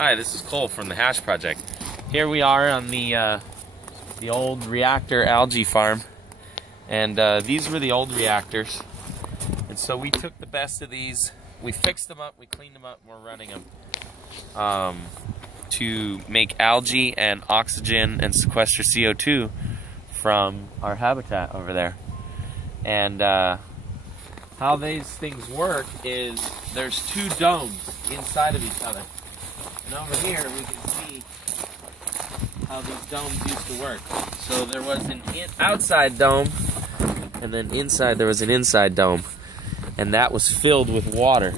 Hi, this is Cole from the Haesh project. Here we are on the old reactor algae farm, and these were the old reactors. And so we took the best of these, we fixed them up, we cleaned them up, and we're running them to make algae and oxygen and sequester CO2 from our habitat over there. And how these things work is there's two domes inside of each other. And over here we can see how these domes used to work. So there was an outside dome, and then inside there was an inside dome. And that was filled with water.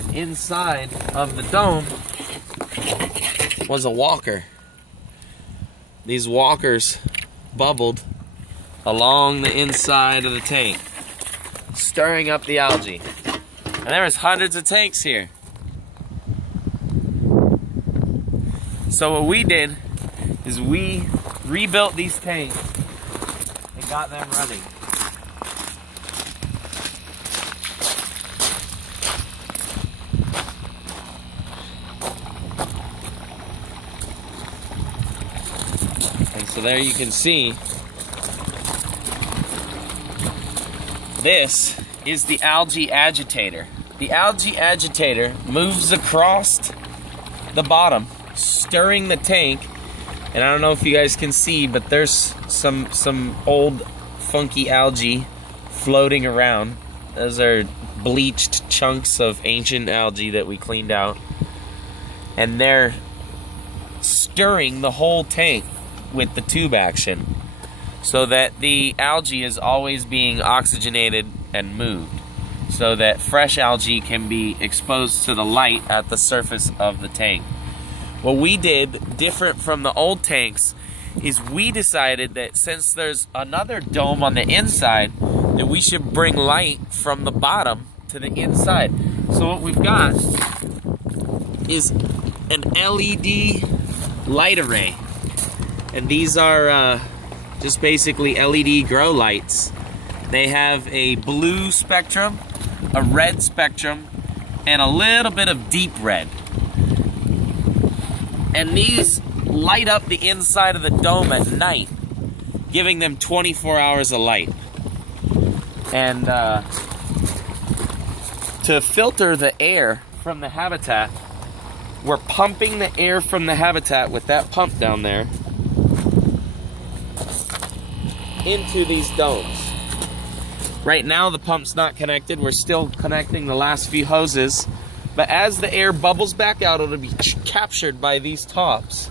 And inside of the dome was a walker. These walkers bubbled along the inside of the tank, stirring up the algae. And there was hundreds of tanks here. So what we did is we rebuilt these tanks and got them running. And so there you can see, this is the algae agitator. The algae agitator moves across the bottom, stirring the tank. And I don't know if you guys can see, but there's some old funky algae floating around. Those are bleached chunks of ancient algae that we cleaned out. And they're stirring the whole tank with the tube action, so that the algae is always being oxygenated and moved, so that fresh algae can be exposed to the light at the surface of the tank. What we did, different from the old tanks, is we decided that since there's another dome on the inside, that we should bring light from the bottom to the inside. So what we've got is an LED light array. And these are just basically LED grow lights. They have a blue spectrum, a red spectrum, and a little bit of deep red. And these light up the inside of the dome at night, giving them 24 hours of light. And to filter the air from the habitat, we're pumping the air from the habitat with that pump down there into these domes. Right now the pump's not connected. We're still connecting the last few hoses. But as the air bubbles back out, it'll be captured by these tops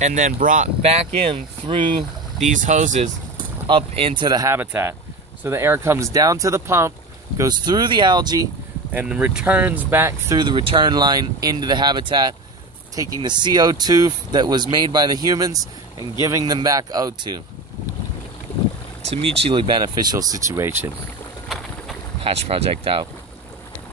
and then brought back in through these hoses up into the habitat. So the air comes down to the pump, goes through the algae, and returns back through the return line into the habitat, taking the CO2 that was made by the humans and giving them back O2. It's a mutually beneficial situation. Haesh project out.